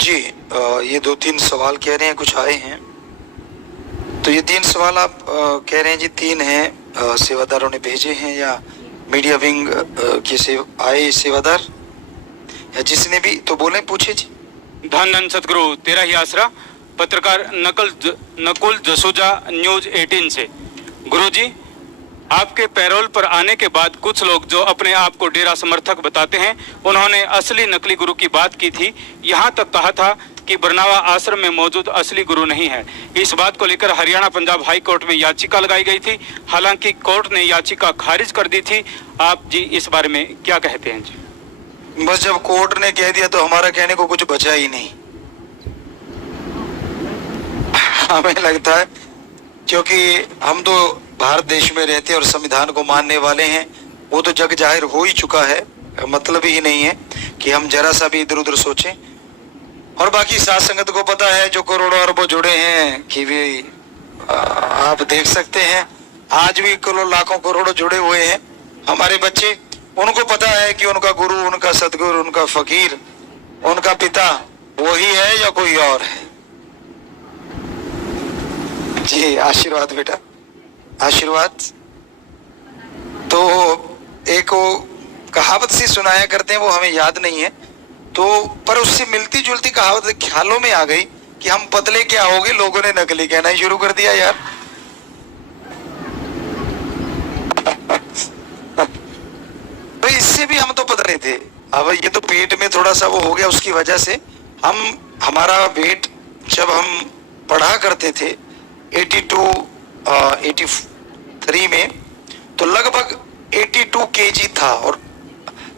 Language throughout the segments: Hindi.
जी ये 2-3 सवाल कह रहे हैं, कुछ आए हैं। तो ये 3 सवाल आप कह रहे हैं जी, 3 हैं सेवादारों ने भेजे हैं या मीडिया विंग के से आए सेवादार या जिसने भी, तो बोले, पूछे जी। धन धन सतगुरु तेरा ही आसरा, पत्रकार नकुल जसूजा न्यूज 18 से। गुरुजी, आपके पैरोल पर आने के बाद कुछ लोग जो अपने आप को डेरा समर्थक बताते हैं, उन्होंने असली नकली गुरु की बात की थी। यहाँ तक कहा था कि बरनावा आश्रम में मौजूद असली गुरु नहीं है। इस बात को लेकर हरियाणा पंजाब हाई कोर्ट में याचिका लगाई गई थी। हालांकि कोर्ट ने याचिका खारिज कर दी थी। आप जी इस बारे में क्या कहते हैं जी? बस जब कोर्ट ने कह दिया तो हमारा कहने को कुछ बचा ही नहीं। हमें लगता है क्योंकि हम तो भारत देश में रहते और संविधान को मानने वाले हैं, वो तो जग जाहिर हो ही चुका है। मतलब ही नहीं है कि हम जरा सा भी इधर उधर सोचें। और बाकी साथ संगत को पता है, जो करोड़ों अरबों जुड़े हैं कि भी आप देख सकते हैं, आज भी लाखों करोड़ों जुड़े हुए हैं हमारे बच्चे। उनको पता है कि उनका गुरु, उनका सदगुरु, उनका फकीर, उनका पिता वही है या कोई और है। जी आशीर्वाद बेटा, आशीर्वाद। तो एक वो कहावत सी सुनाया करते हैं, वो हमें याद नहीं है, तो पर उससे मिलती जुलती कहावत ख्यालों में आ गई कि हम पतले क्या होगे, लोगों ने नकली कहना ही शुरू कर दिया यार। तो इससे भी हम तो पतले थे। अब ये तो पेट में थोड़ा सा वो हो गया, उसकी वजह से हमारा वेट जब हम पढ़ा करते थे 83 में, तो लगभग 82 केजी था, और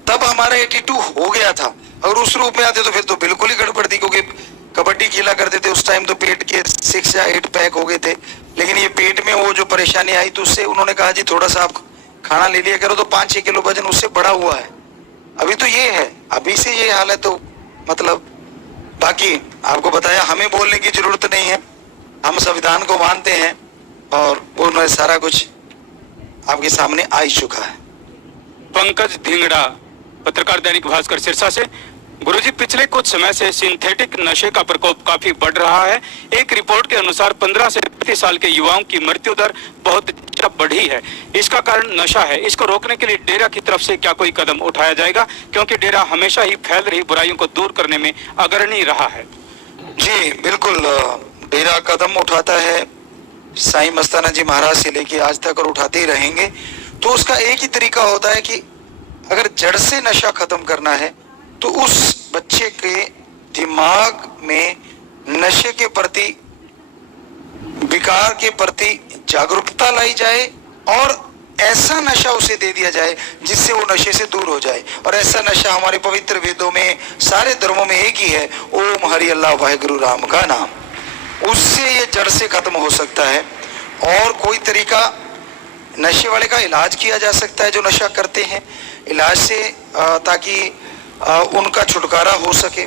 तब हमारा 82 हो गया था। अगर उस रूप में आते तो फिर तो बिल्कुल ही गड़बड़ थी, क्योंकि कबड्डी खेला करते थे उस टाइम, तो पेट के 6 या 8 पैक हो गए थे। लेकिन ये पेट में वो जो परेशानी आई, तो उससे उन्होंने कहा जी थोड़ा सा आप खाना ले लिया करो, तो 5-6 किलो वजन उससे बढ़ा हुआ है। अभी तो ये है, अभी से ये हाल है। तो मतलब बाकी आपको बताया, हमें बोलने की जरूरत नहीं है, हम संविधान को मानते हैं और वो सारा कुछ आपके सामने आ ही चुका है। पंकज धिंगड़ा, पत्रकार दैनिक भास्कर सिरसा से। गुरुजी, पिछले कुछ समय से सिंथेटिक नशे का प्रकोप काफी बढ़ रहा है। एक रिपोर्ट के अनुसार 15 से 35 साल के युवाओं की मृत्यु दर बहुत बढ़ी है। इसका कारण नशा है। इसको रोकने के लिए डेरा की तरफ से क्या कोई कदम उठाया जाएगा? क्योंकि डेरा हमेशा ही फैल रही बुराइयों को दूर करने में अग्रणी रहा है। जी बिल्कुल, डेरा कदम उठाता है, साईं मस्ताना जी महाराज से लेके आज तक, और उठाते ही रहेंगे। तो उसका एक ही तरीका होता है कि अगर जड़ से नशा खत्म करना है, तो उस बच्चे के दिमाग में नशे के प्रति, विकार के प्रति जागरूकता लाई जाए, और ऐसा नशा उसे दे दिया जाए जिससे वो नशे से दूर हो जाए। और ऐसा नशा हमारे पवित्र वेदों में, सारे धर्मों में एक ही है, ओम हरि अल्लाह वाहेगुरु राम का नाम। उससे ये जड़ से खत्म हो सकता है। और कोई तरीका, नशे वाले का इलाज किया जा सकता है जो नशा करते हैं, इलाज से ताकि उनका छुटकारा हो सके।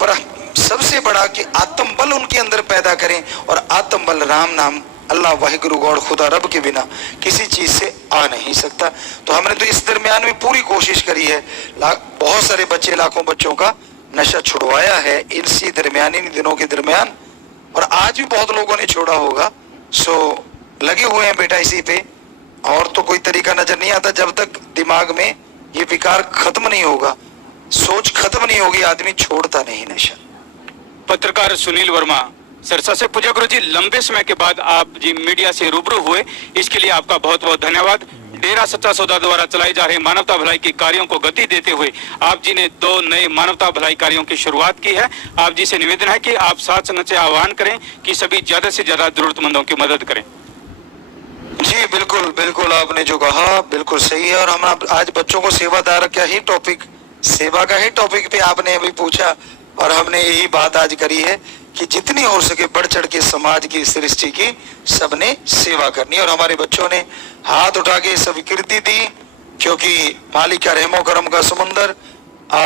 पर सबसे बड़ा कि आत्म बल उनके अंदर पैदा करें, और आत्म बल राम नाम, अल्लाह वाहिगुरु गॉड खुदा रब के बिना किसी चीज से आ नहीं सकता। तो हमने तो इस दरमियान में पूरी कोशिश करी है, बहुत सारे बच्चे, लाखों बच्चों का नशा छुड़वाया है इसी दरमियान, इन दिनों के दरमियान। और आज भी बहुत लोगों ने छोड़ा होगा। सो लगे हुए हैं बेटा इसी पे, और तो कोई तरीका नजर नहीं आता जब तक दिमाग में ये विकार खत्म नहीं होगा, सोच खत्म नहीं होगी, आदमी छोड़ता नहीं नशा। पत्रकार सुनील वर्मा, सिरसा से। पूज्य गुरु जी, लंबे समय के बाद आप जी मीडिया से रूबरू हुए, इसके लिए आपका बहुत बहुत धन्यवाद। डेरा सच्चा सौदा द्वारा चलाए जा रहे मानवता भलाई के कार्यों को गति देते हुए आप जी ने 2 नए मानवता भलाई कार्यों की शुरुआत की है। आप जी से निवेदन है कि आप साथ संगत से आह्वान करें कि सभी ज्यादा से ज्यादा जरूरतमंदों की मदद करें। जी बिल्कुल बिल्कुल, आपने जो कहा बिल्कुल सही है। और हम आज बच्चों को सेवादार का ही टॉपिक, सेवा का ही टॉपिक पे आपने अभी पूछा, और हमने यही बात आज करी है कि जितनी हो सके बढ़ चढ़ के समाज की, सृष्टि की सबने सेवा करनी। और हमारे बच्चों ने हाथ उठा के स्वीकृति दी, क्योंकि मालिक का रहमो करम का समुंदर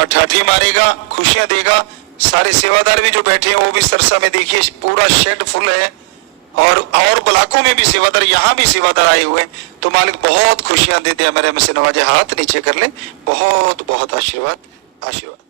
ठाठी मारेगा, खुशियां देगा। सारे सेवादार भी जो बैठे हैं, वो भी सरसा में देखिए पूरा शेड फुल है, और ब्लाकों में भी सेवादार, यहाँ भी सेवादार आए हुए हैं। तो मालिक बहुत खुशियां देते हैं, मेरे में से नवाजे, हाथ नीचे कर ले। बहुत बहुत आशीर्वाद, आशीर्वाद।